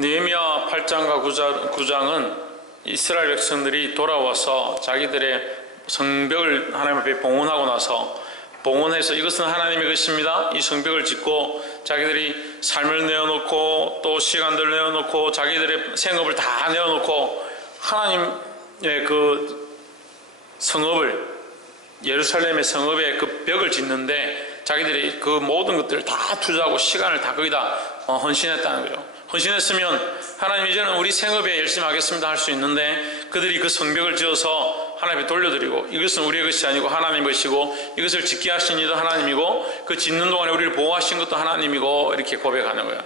느헤미야 8장과 9장은 이스라엘 백성들이 돌아와서 자기들의 성벽을 하나님 앞에 봉헌하고 나서 봉헌해서 이것은 하나님의 것입니다. 이 성벽을 짓고 자기들이 삶을 내어놓고 또 시간들을 내어놓고 자기들의 생업을 다 내어놓고 하나님의 그 성읍을, 예루살렘의 성읍의 그 벽을 짓는데 자기들이 그 모든 것들을 다 투자하고 시간을 다 거기다 헌신했다는 거죠. 헌신했으면 하나님 이제는 우리 생업에 열심히 하겠습니다 할 수 있는데 그들이 그 성벽을 지어서 하나님께 돌려드리고 이것은 우리의 것이 아니고 하나님의 것이고 이것을 짓게 하신 이도 하나님이고 그 짓는 동안에 우리를 보호하신 것도 하나님이고 이렇게 고백하는 거예요.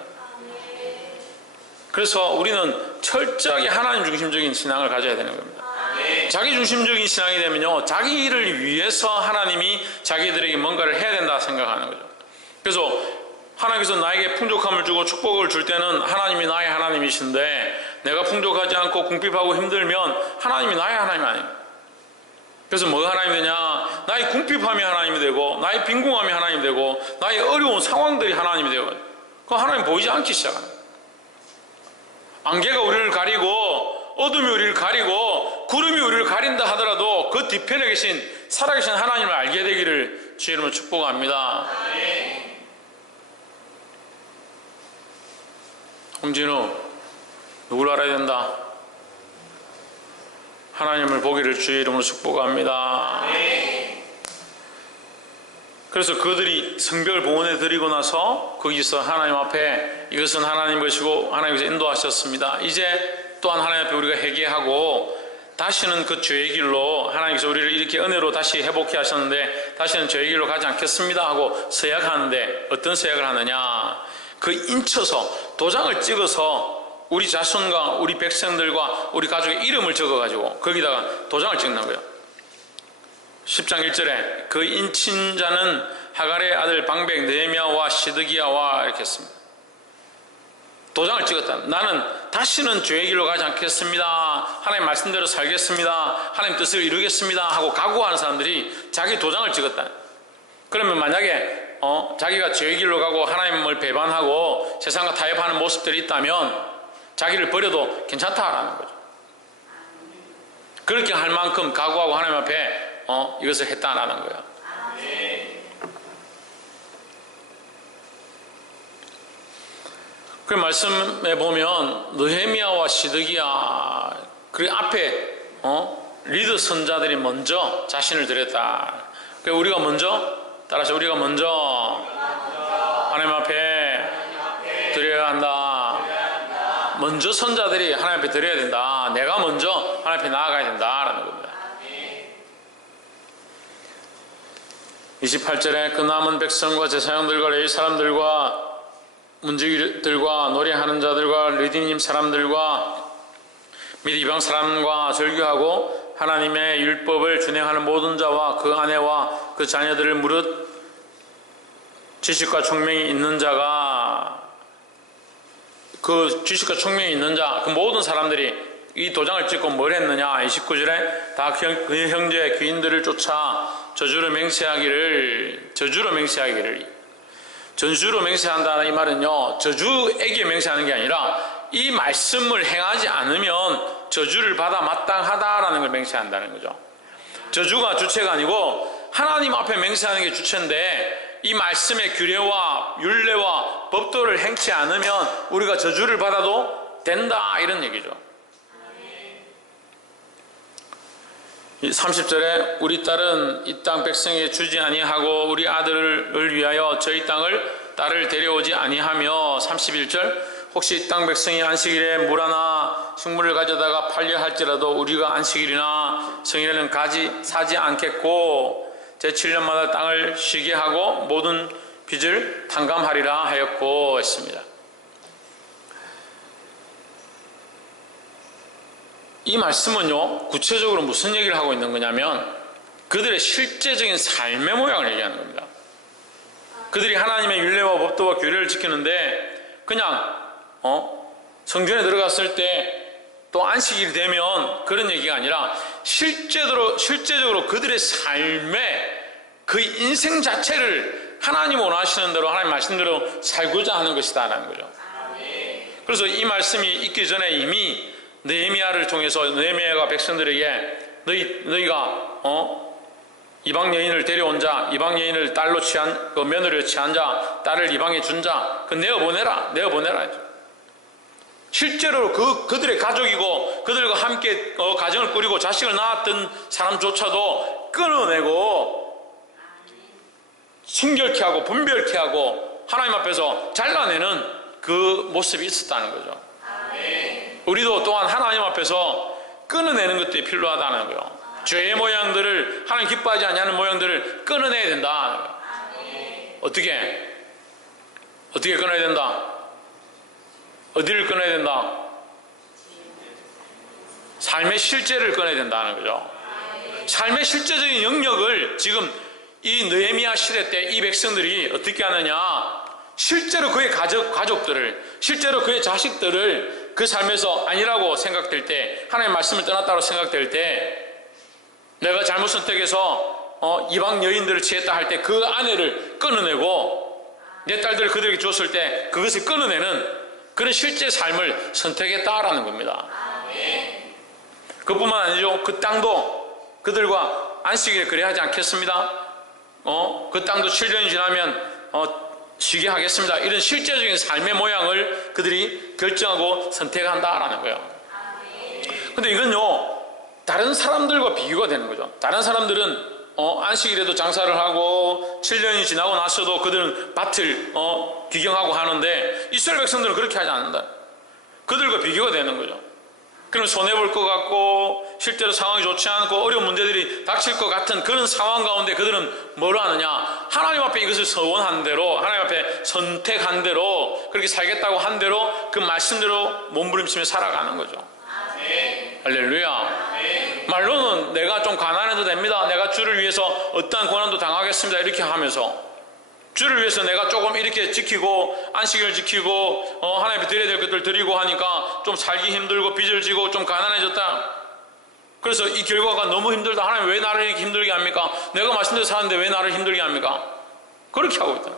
그래서 우리는 철저하게 하나님 중심적인 신앙을 가져야 되는 겁니다. 자기 중심적인 신앙이 되면요, 자기를 위해서 하나님이 자기들에게 뭔가를 해야 된다 생각하는 거죠. 그래서 하나님께서 나에게 풍족함을 주고 축복을 줄 때는 하나님이 나의 하나님이신데 내가 풍족하지 않고 궁핍하고 힘들면 하나님이 나의 하나님이 아닙니다. 그래서 뭐가 하나님이 되냐? 나의 궁핍함이 하나님이 되고 나의 빈궁함이 하나님이 되고 나의 어려운 상황들이 하나님이 되고 그 하나님 보이지 않기 시작합니다. 안개가 우리를 가리고 어둠이 우리를 가리고 구름이 우리를 가린다 하더라도 그 뒤편에 계신 살아계신 하나님을 알게 되기를 주의 이름으로 축복합니다. 홍진우, 누굴 알아야 된다? 하나님을 보기를 주의 이름으로 축복합니다. 그래서 그들이 성벽을 봉헌해 드리고 나서 거기서 하나님 앞에 이것은 하나님 것이고 하나님께서 인도하셨습니다. 이제 또한 하나님 앞에 우리가 회개하고 다시는 그 죄의 길로 하나님께서 우리를 이렇게 은혜로 다시 회복해 하셨는데 다시는 죄의 길로 가지 않겠습니다 하고 서약하는데 어떤 서약을 하느냐? 그 인쳐서 도장을 찍어서 우리 자손과 우리 백성들과 우리 가족의 이름을 적어가지고 거기다가 도장을 찍는 거예요. 10장 1절에 그 인친 자는 하갈의 아들 방백 느헤미야와 시드기야와 이렇게 했습니다. 도장을 찍었다. 나는 다시는 죄의 길로 가지 않겠습니다. 하나님 말씀대로 살겠습니다. 하나님 뜻을 이루겠습니다 하고 각오하는 사람들이 자기 도장을 찍었다. 그러면 만약에 자기가 죄의 길로 가고 하나님을 배반하고 세상과 타협하는 모습들이 있다면 자기를 버려도 괜찮다라는 거죠. 그렇게 할 만큼 각오하고 하나님 앞에 이것을 했다라는 거예요. 그 말씀에 보면 느헤미야와 시드기야 그 앞에 리더 선자들이 먼저 자신을 드렸다. 그러니까 우리가 먼저 따라서 우리가 먼저 하나님 앞에 드려야 한다. 먼저 선자들이 하나님 앞에 드려야 된다. 내가 먼저 하나님 앞에 나아가야 된다라는 겁니다. 28절에 그 남은 백성과 제사장들과 레위 사람들과 문지기들과 노래하는 자들과 르디님 사람들과 및 이방 사람과 절규하고 하나님의 율법을 준행하는 모든 자와 그 아내와 그 자녀들을 무릇 지식과 총명이 있는 자가 그 지식과 총명이 있는 자 그 모든 사람들이 이 도장을 찍고 뭘 했느냐? 29절에 다 그 형제 귀인들을 쫓아 저주로 맹세하기를 전주로 맹세한다는 이 말은요, 저주에게 맹세하는 게 아니라 이 말씀을 행하지 않으면 저주를 받아 마땅하다라는 걸 맹세한다는 거죠. 저주가 주체가 아니고 하나님 앞에 맹세하는 게 주체인데 이 말씀의 규례와 율례와 법도를 행치 않으면 우리가 저주를 받아도 된다 이런 얘기죠. 30절에 우리 딸은 이 땅 백성에게 주지 아니하고 우리 아들을 위하여 저희 딸을 데려오지 아니하며 31절 혹시 이 땅 백성이 안식일에 물 하나 식물을 가져다가 팔려 할지라도 우리가 안식일이나 성일에는 사지 않겠고 제7년마다 땅을 쉬게 하고 모든 빚을 탕감하리라 하였고 했습니다. 이 말씀은요, 구체적으로 무슨 얘기를 하고 있는 거냐면 그들의 실제적인 삶의 모양을 얘기하는 겁니다. 그들이 하나님의 율례와 법도와 규례를 지키는데 그냥 성전에 들어갔을 때 또 안식일이 되면 그런 얘기가 아니라 실제적으로 그들의 삶의 그 인생 자체를 하나님 원하시는 대로 하나님 말씀대로 살고자 하는 것이다라는 거죠. 그래서 이 말씀이 있기 전에 이미 느헤미야를 통해서 느헤미야가 백성들에게 너희가 이방 여인을 데려온 자, 이방 여인을 딸로 취한 그 며느리를 취한 자, 딸을 이방에 준 자, 그 내어보내라. 실제로 그들의 가족이고 그들과 함께 가정을 꾸리고 자식을 낳았던 사람조차도 끊어내고 순결케 하고 분별케 하고 하나님 앞에서 잘라내는 그 모습이 있었다는 거죠. 우리도 또한 하나님 앞에서 끊어내는 것들이 필요하다는 거예요. 죄의 모양들을, 하나님 기뻐하지 않는 모양들을 끊어내야 된다. 어떻게 끊어야 된다? 어디를 끊어야 된다? 삶의 실제를 끊어야 된다는 거죠. 삶의 실제적인 영역을 지금 이 느헤미야 시대 때 이 백성들이 어떻게 하느냐? 실제로 그의 가족들을, 실제로 그의 자식들을 그 삶에서 아니라고 생각될 때, 하나님의 말씀을 떠났다고 생각될 때, 내가 잘못 선택해서 이방 여인들을 취했다 할 때 그 아내를 끊어내고 내 딸들을 그들에게 줬을 때 그것을 끊어내는 그런 실제 삶을 선택했다라는 겁니다. 그뿐만 아니죠. 그 땅도 그들과 안식일에 그래 하지 않겠습니다. 그 땅도 7년이 지나면 쉬게 하겠습니다. 이런 실제적인 삶의 모양을 그들이 결정하고 선택한다라는 거예요. 근데 이건요, 다른 사람들과 비교가 되는 거죠. 다른 사람들은 안식일에도 장사를 하고 7년이 지나고 나서도 그들은 밭을 기경하고 하는데 이스라엘 백성들은 그렇게 하지 않는다. 그들과 비교가 되는 거죠. 그럼 손해볼 것 같고 실제로 상황이 좋지 않고 어려운 문제들이 닥칠 것 같은 그런 상황 가운데 그들은 뭘 하느냐? 하나님 앞에 이것을 서원한 대로, 하나님 앞에 선택한 대로, 그렇게 살겠다고 한 대로 그 말씀대로 몸부림치며 살아가는 거죠. 할렐루야. 말로는 내가 좀 가난해도 됩니다. 내가 주를 위해서 어떠한 고난도 당하겠습니다. 이렇게 하면서 주를 위해서 내가 조금 이렇게 지키고 안식일을 지키고 하나님 앞에 드려야 될 것들 드리고 하니까 좀 살기 힘들고 빚을 지고 좀 가난해졌다. 그래서 이 결과가 너무 힘들다. 하나님 왜 나를 이렇게 힘들게 합니까? 내가 말씀대로 사는데 왜 나를 힘들게 합니까? 그렇게 하고 있다.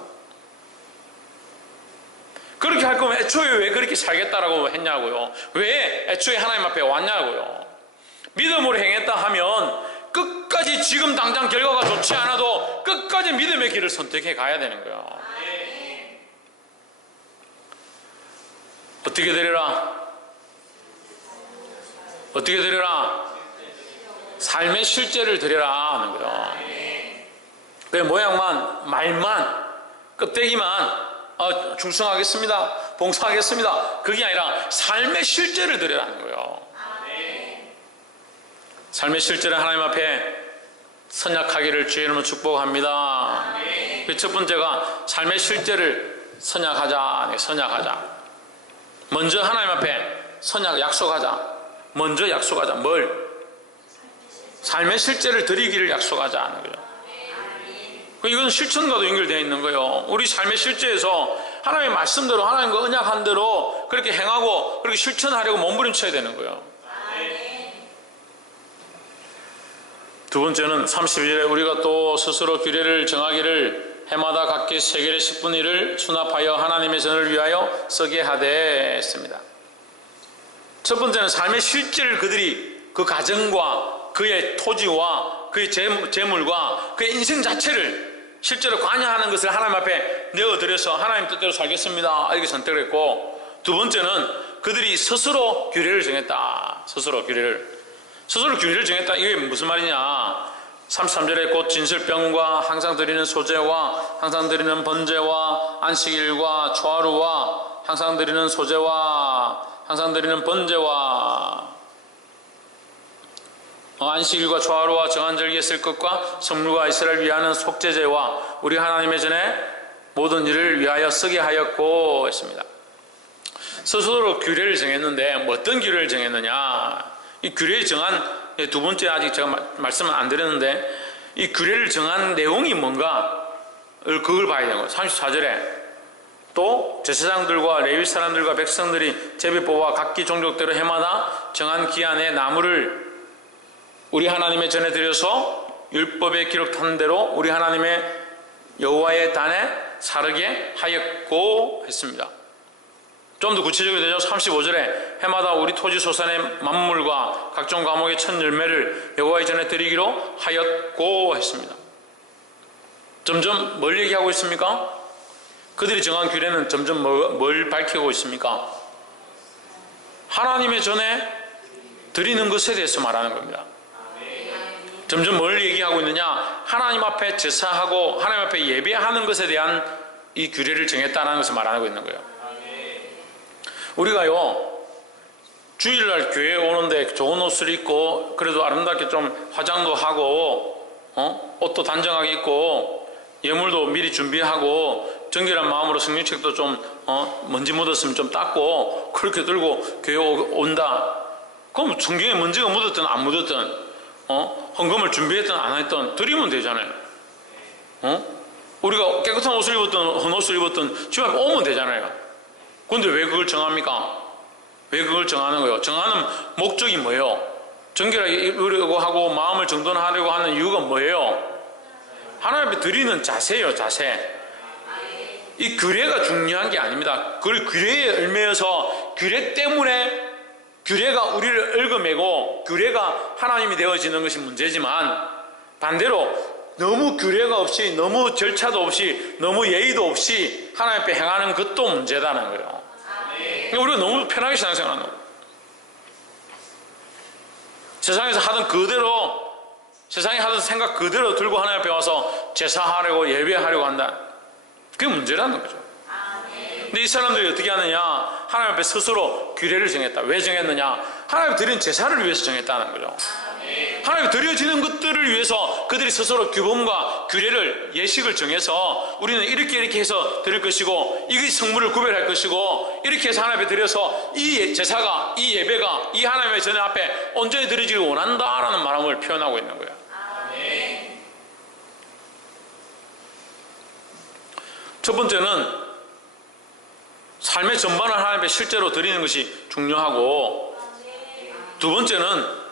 그렇게 할 거면 애초에 왜 그렇게 살겠다라고 했냐고요. 왜 애초에 하나님 앞에 왔냐고요. 믿음으로 행했다 하면 끝까지 지금 당장 결과가 좋지 않아도 끝까지 믿음의 길을 선택해 가야 되는 거예요. 어떻게 되리라? 어떻게 되리라? 삶의 실제를 드려라 하는 거예요. 그 모양만, 말만, 껍데기만 충성하겠습니다, 봉사하겠습니다, 그게 아니라 삶의 실제를 드려라는 거예요. 삶의 실제를 하나님 앞에 선약하기를 주의 이름으로 축복합니다. 첫 번째가 삶의 실제를 선약하자. 먼저 하나님 앞에 약속하자. 먼저 약속하자. 뭘? 삶의 실제를 드리기를 약속하자 하는 거예요. 이건 실천과도 연결되어 있는 거예요. 우리 삶의 실제에서 하나님의 말씀대로, 하나님과 언약한 대로 그렇게 행하고 그렇게 실천하려고 몸부림쳐야 되는 거예요. 두 번째는 32절에 우리가 또 스스로 규례를 정하기를 해마다 각기 세겔의 10분의 1을 수납하여 하나님의 전을 위하여 쓰게 하되 했습니다. 첫 번째는 삶의 실제를 그들이 그 가정과 그의 토지와 그의 재물과 그의 인생 자체를 실제로 관여하는 것을 하나님 앞에 내어드려서 하나님 뜻대로 살겠습니다 이렇게 선택을 했고, 두 번째는 그들이 스스로 규례를 정했다. 스스로 규례를 정했다. 이게 무슨 말이냐? 33절에 곧 진설병과 항상 드리는 소제와 항상 드리는 번제와 안식일과 초하루와 항상 드리는 소제와 항상 드리는 번제와 안식일과 초하루와 정한절기에 쓸 것과 성물과 이스라엘 위하는 속죄제와 우리 하나님의 전에 모든 일을 위하여 쓰게 하였고 했습니다. 스스로 규례를 정했는데 어떤 규례를 정했느냐? 이 규례를 정한 두 번째, 아직 제가 말씀은 안 드렸는데 이 규례를 정한 내용이 뭔가 그걸 봐야 되는 거예요. 34절에 또 제사장들과 레위 사람들과 백성들이 제비 뽑아 각기 종족대로 해마다 정한 기한에 나무를 우리 하나님의 전에 드려서 율법에 기록한 대로 우리 하나님의 여호와의 단에 사르게 하였고 했습니다. 좀 더 구체적으로 되죠. 35절에 해마다 우리 토지 소산의 만물과 각종 과목의 첫 열매를 여호와의 전에 드리기로 하였고 했습니다. 점점 뭘 얘기하고 있습니까? 그들이 정한 규례는 점점 뭘 밝히고 있습니까? 하나님의 전에 드리는 것에 대해서 말하는 겁니다. 점점 뭘 얘기하고 있느냐? 하나님 앞에 제사하고 하나님 앞에 예배하는 것에 대한 이 규례를 정했다는 것을 말하고 있는 거예요. 우리가요, 주일날 교회에 오는데 좋은 옷을 입고 그래도 아름답게 좀 화장도 하고 옷도 단정하게 입고 예물도 미리 준비하고 정결한 마음으로 성령책도 좀 먼지 묻었으면 좀 닦고 그렇게 들고 교회 온다. 그럼 성경에 먼지가 묻었든 안 묻었든 헌금을 준비했든 안 했든 드리면 되잖아요. 우리가 깨끗한 옷을 입었든 헌 옷을 입었든 집 앞에 오면 되잖아요. 그런데 왜 그걸 정합니까? 왜 그걸 정하는 거예요? 정하는 목적이 뭐예요? 정결하게 입으려고 하고 마음을 정돈하려고 하는 이유가 뭐예요? 하나님 앞에 드리는 자세예요. 자세. 이 규례가 중요한 게 아닙니다. 그 규례의 열매여서 규례 때문에 규례가 우리를 얽어매고 규례가 하나님이 되어지는 것이 문제지만 반대로 너무 규례가 없이 너무 절차도 없이 너무 예의도 없이 하나님 앞에 행하는 것도 문제다는 거예요. 그러니까 우리가 너무 편하게 신앙생활하는 거예요. 세상에서 하던 그대로 세상에 하던 생각 그대로 들고 하나님 앞에 와서 제사하려고 예배하려고 한다. 그게 문제라는 거죠. 근데 이 사람들이 어떻게 하느냐? 하나님 앞에 스스로 규례를 정했다. 왜 정했느냐? 하나님 드린 제사를 위해서 정했다는 거죠. 하나님 드려지는 것들을 위해서 그들이 스스로 규범과 규례를 예식을 정해서 우리는 이렇게 해서 드릴 것이고 이게 성물을 구별할 것이고 이렇게 해서 하나님 앞에 드려서 이 제사가 이 예배가 이 하나님의 전에 앞에 온전히 드려지길 원한다라는 마음을 표현하고 있는 거예요. 첫 번째는 삶의 전반을 하나님 앞에 실제로 드리는 것이 중요하고 두 번째는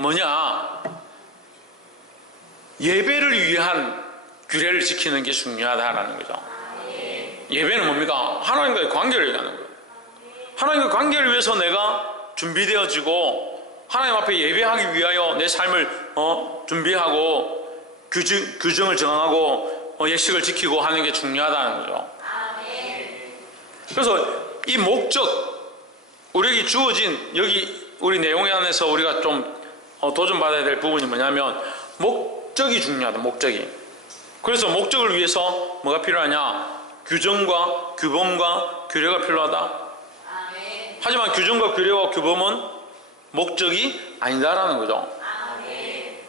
뭐냐? 예배를 위한 규례를 지키는 게 중요하다라는 거죠. 예배는 뭡니까? 하나님과의 관계를 얘기하는 거예요. 하나님과의 관계를 위해서 내가 준비되어지고 하나님 앞에 예배하기 위하여 내 삶을 준비하고 규정을 정하고 예식을 지키고 하는 게 중요하다는 거죠. 그래서 이 목적, 우리에게 주어진 여기 우리 내용 안에서 우리가 좀 도전받아야 될 부분이 뭐냐면 목적이 중요하다. 목적이. 그래서 목적을 위해서 뭐가 필요하냐? 규정과 규범과 규례가 필요하다. 하지만 규정과 규례와 규범은 목적이 아니다라는 거죠.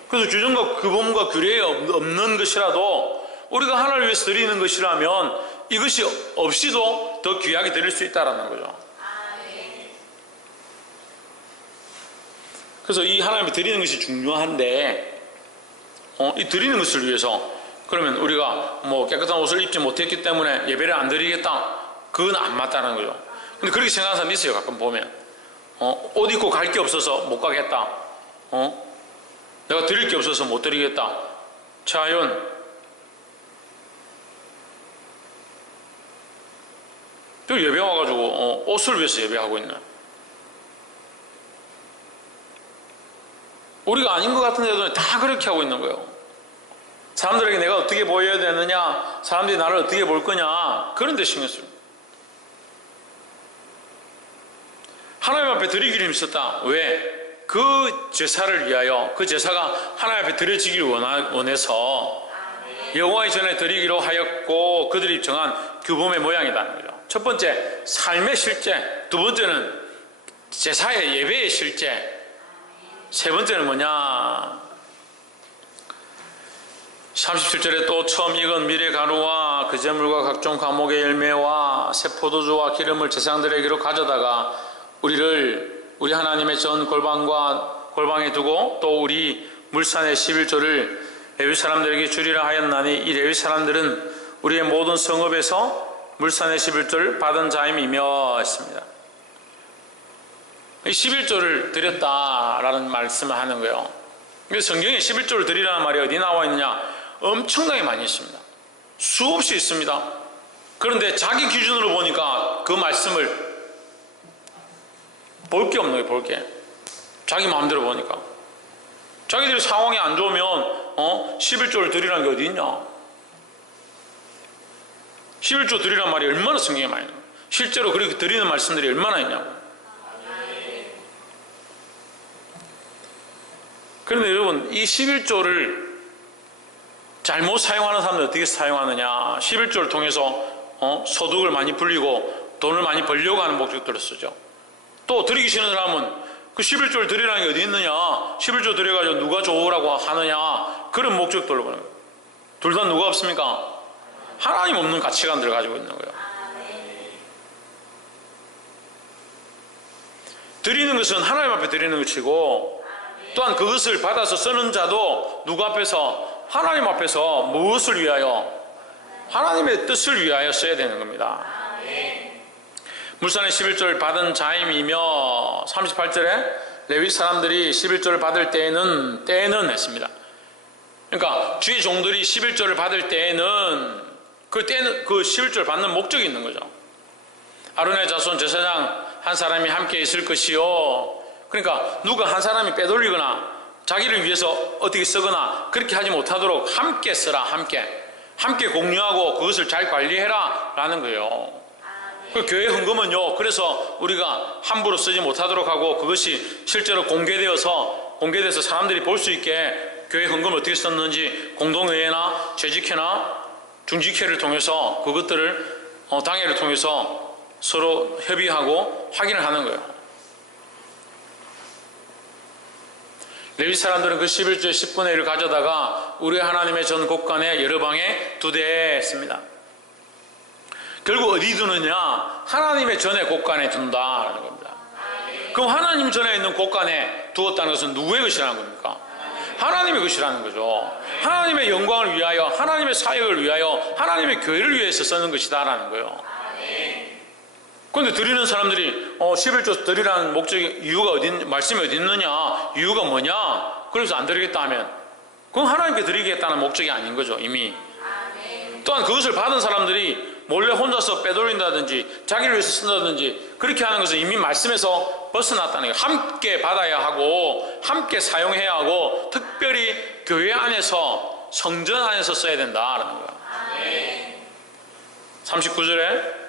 그래서 규정과 규범과 규례에 없는 것이라도 우리가 하나님을 위해서 드리는 것이라면 이것이 없이도 더 귀하게 드릴 수 있다는 거죠. 그래서 이 하나님을 드리는 것이 중요한데 이 드리는 것을 위해서 그러면 우리가 뭐 깨끗한 옷을 입지 못했기 때문에 예배를 안 드리겠다. 그건 안 맞다는 거죠. 근데 그렇게 생각하는 사람이 있어요. 가끔 보면 옷 입고 갈 게 없어서 못 가겠다. 내가 드릴 게 없어서 못 드리겠다. 차연 또 예배 와가지고 옷을 위해서 예배하고 있네. 우리가 아닌 것 같은데도 다 그렇게 하고 있는 거예요. 사람들에게 내가 어떻게 보여야 되느냐, 사람들이 나를 어떻게 볼 거냐, 그런 데 신경 쓰요. 하나님 앞에 드리기를 힘썼다. 왜? 그 제사를 위하여, 그 제사가 하나님 앞에 드려지길 원해서 여호와의 전에 드리기로 하였고 그들이 정한 규범의 모양이라는 거죠. 첫 번째, 삶의 실제. 두 번째는 제사의 예배의 실제. 세 번째는 뭐냐? 37절에 또 처음 익은 미래 가루와 그 제물과 각종 과목의 열매와 새 포도주와 기름을 제사장들에게로 가져다가 우리 하나님의 전 골방에 두고 또 우리 물산의 11조를 레위 사람들에게 주리라 하였나니 이 레위 사람들은 우리의 모든 성읍에서 물산의 11조를 받은 자임이며 했습니다. 11조를 드렸다라는 말씀을 하는 거예요. 성경에 11조를 드리라는 말이 어디 나와 있느냐? 엄청나게 많이 있습니다. 수없이 있습니다. 그런데 자기 기준으로 보니까 그 말씀을 볼 게 없는 거예요. 볼 게. 자기 마음대로 보니까. 자기들이 상황이 안 좋으면 11조를 드리라는 게 어디 있냐. 11조 드리란 말이 얼마나 성경에 많이 나와요. 실제로 그렇게 드리는 말씀들이 얼마나 있냐고. 그런데 여러분, 이 11조를 잘못 사용하는 사람들 어떻게 사용하느냐. 11조를 통해서 소득을 많이 불리고 돈을 많이 벌려고 하는 목적들을 쓰죠. 또 드리기 싫은 사람은 그 11조를 드리라는 게 어디 있느냐, 11조 드려가지고 누가 좋으라고 하느냐, 그런 목적들로 보는 거예요. 둘 다 누가 없습니까? 하나님 없는 가치관들을 가지고 있는 거예요. 드리는 것은 하나님 앞에 드리는 것이고, 또한 그것을 받아서 쓰는 자도 누구 앞에서? 하나님 앞에서 무엇을 위하여? 하나님의 뜻을 위하여 써야 되는 겁니다. 물산의 11조를 받은 자임이며, 38절에 레위 사람들이 11조를 받을 때에는 했습니다. 그러니까 주의 종들이 11조를 받을 때에는 그 11조를 받는 목적이 있는 거죠. 아론의 자손 제사장 한 사람이 함께 있을 것이요. 그러니까 누가 한 사람이 빼돌리거나 자기를 위해서 어떻게 쓰거나 그렇게 하지 못하도록 함께 쓰라. 함께 공유하고 그것을 잘 관리해라 라는 거예요. 그 교회 헌금은요, 그래서 우리가 함부로 쓰지 못하도록 하고 그것이 실제로 공개돼서 사람들이 볼 수 있게 교회 헌금을 어떻게 썼는지 공동회의나 재직회나 중직회를 통해서 그것들을 당회를 통해서 서로 협의하고 확인을 하는 거예요. 레위 사람들은 그 11조의 10분의 1을 가져다가 우리 하나님의 전 곳간에 여러 방에 두대했습니다. 결국 어디 두느냐? 하나님의 전의 곳간에 둔다라는 겁니다. 그럼 하나님 전에 있는 곳간에 두었다는 것은 누구의 것이라는 겁니까? 하나님의 것이라는 거죠. 하나님의 영광을 위하여, 하나님의 사역을 위하여, 하나님의 교회를 위해서 쓰는 것이다라는 거예요. 그런데 드리는 사람들이 11조 드리라는 목적의 이유가 말씀이 어디 있느냐, 이유가 뭐냐, 그래서 안 드리겠다 하면 그건 하나님께 드리겠다는 목적이 아닌 거죠, 이미. 또한 그것을 받은 사람들이 몰래 혼자서 빼돌린다든지 자기를 위해서 쓴다든지 그렇게 하는 것은 이미 말씀에서 벗어났다는 거예요. 함께 받아야 하고 함께 사용해야 하고 특별히 교회 안에서, 성전 안에서 써야 된다라는 거예요. 39절에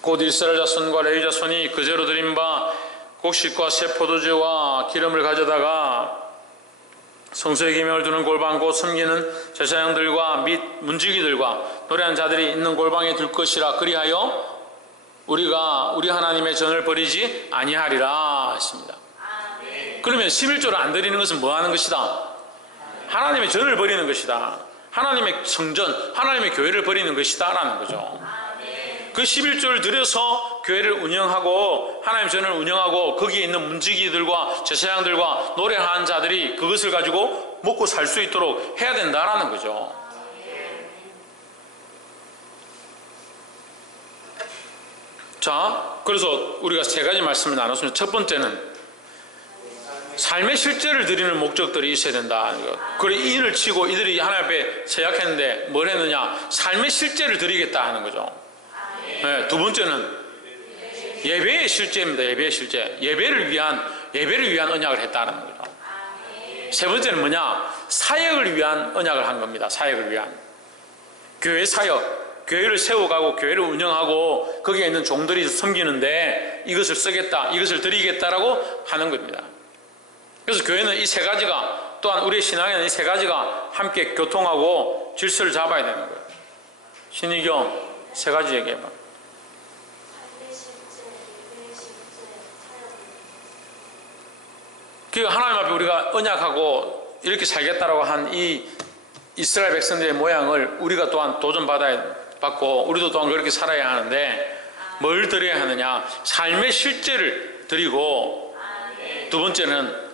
곧 이스라엘 자손과 레위 자손이 그제로 드린 바 곡식과 새 포도주와 기름을 가져다가 성소에 기명을 두는 골방 곧 섬기는 제사장들과 및 문지기들과 노래하는 자들이 있는 골방에 둘 것이라. 그리하여 우리가 우리 하나님의 전을 버리지 아니하리라 했습니다. 그러면 11조를 안 드리는 것은 뭐 하는 것이다? 하나님의 전을 버리는 것이다. 하나님의 성전, 하나님의 교회를 버리는 것이다 라는 거죠. 그 11조를 들여서 교회를 운영하고 하나님 전을 운영하고 거기에 있는 문지기들과 제사장들과 노래하는 자들이 그것을 가지고 먹고 살 수 있도록 해야 된다라는 거죠. 자, 그래서 우리가 세 가지 말씀을 나눴습니다. 첫 번째는 삶의 실제를 드리는 목적들이 있어야 된다. 그래 이를 치고 이들이 하나님 앞에 세약했는데 뭘 했느냐? 삶의 실제를 드리겠다 하는 거죠. 네, 두 번째는 예배의 실제입니다. 예배의 실제. 예배를 위한 언약을 했다는 거죠. 세 번째는 뭐냐? 사역을 위한 언약을 한 겁니다. 사역을 위한. 교회 사역, 교회를 세워가고 교회를 운영하고 거기에 있는 종들이 섬기는데 이것을 쓰겠다, 이것을 드리겠다라고 하는 겁니다. 그래서 교회는 이 세 가지가, 또한 우리의 신앙에는 이 세 가지가 함께 교통하고 질서를 잡아야 되는 거예요. 신의경 세 가지 얘기해봐. 그러니까 하나님 앞에 우리가 언약하고 이렇게 살겠다라고 한 이 이스라엘 백성들의 모양을 우리가 또한 도전받고 우리도 또한 그렇게 살아야 하는데 뭘 드려야 하느냐? 삶의 실제를 드리고, 두 번째는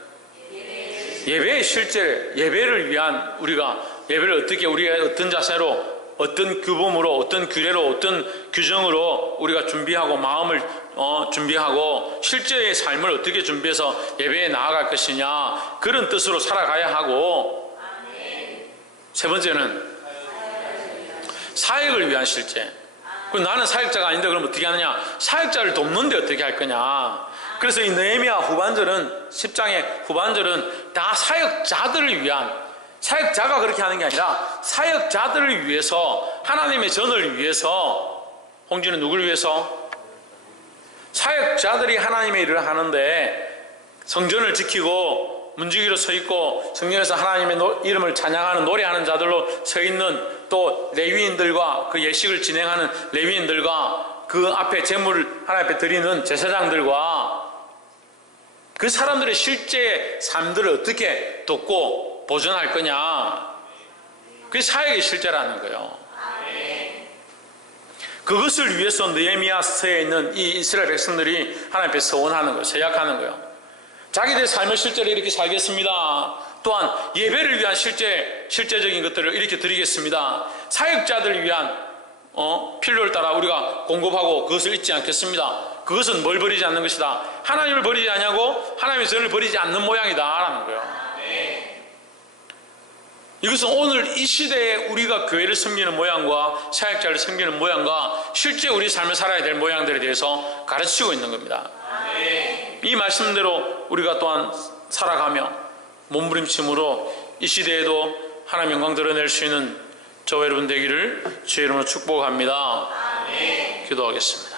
예배의 실제, 예배를 위한 우리가 예배를 어떻게 우리가 어떤 자세로, 어떤 규범으로, 어떤 규례로, 어떤 규정으로 우리가 준비하고 마음을 준비하고 실제의 삶을 어떻게 준비해서 예배에 나아갈 것이냐, 그런 뜻으로 살아가야 하고, 세 번째는 사역을 위한 실제. 그럼 나는 사역자가 아닌데 그럼 어떻게 하느냐? 사역자를 돕는데 어떻게 할 거냐? 그래서 이 느헤미야 후반절은 10장의 후반절은 다 사역자들을 위한, 사역자가 그렇게 하는 게 아니라 사역자들을 위해서, 하나님의 전을 위해서. 홍지는 누구를 위해서? 사역자들이 하나님의 일을 하는데 성전을 지키고 문지기로 서 있고 성전에서 하나님의 이름을 찬양하는 노래하는 자들로 서 있는 또 레위인들과 그 예식을 진행하는 레위인들과 그 앞에 제물을 하나님 앞에 드리는 제사장들과 그 사람들의 실제 삶들을 어떻게 돕고 보존할 거냐, 그게 사역의 실제라는 거예요. 그것을 위해서 느헤미야서에 있는 이 이스라엘 백성들이 하나님 앞에 서원하는 거예요. 서약하는 거예요. 자기들의 삶을 실제로 이렇게 살겠습니다. 또한 예배를 위한 실제적인 것들을 이렇게 드리겠습니다. 사역자들을 위한 필요를 따라 우리가 공급하고 그것을 잊지 않겠습니다. 그것은 뭘 버리지 않는 것이다. 하나님을 버리지 않냐고 하나님의 전을 버리지 않는 모양이다 라는 거예요. 이것은 오늘 이 시대에 우리가 교회를 섬기는 모양과 사역자를 섬기는 모양과 실제 우리 삶을 살아야 될 모양들에 대해서 가르치고 있는 겁니다. 이 말씀대로 우리가 또한 살아가며 몸부림침으로 이 시대에도 하나님 영광 드러낼 수 있는 저와 여러분 되기를 주의 이름으로 축복합니다. 기도하겠습니다.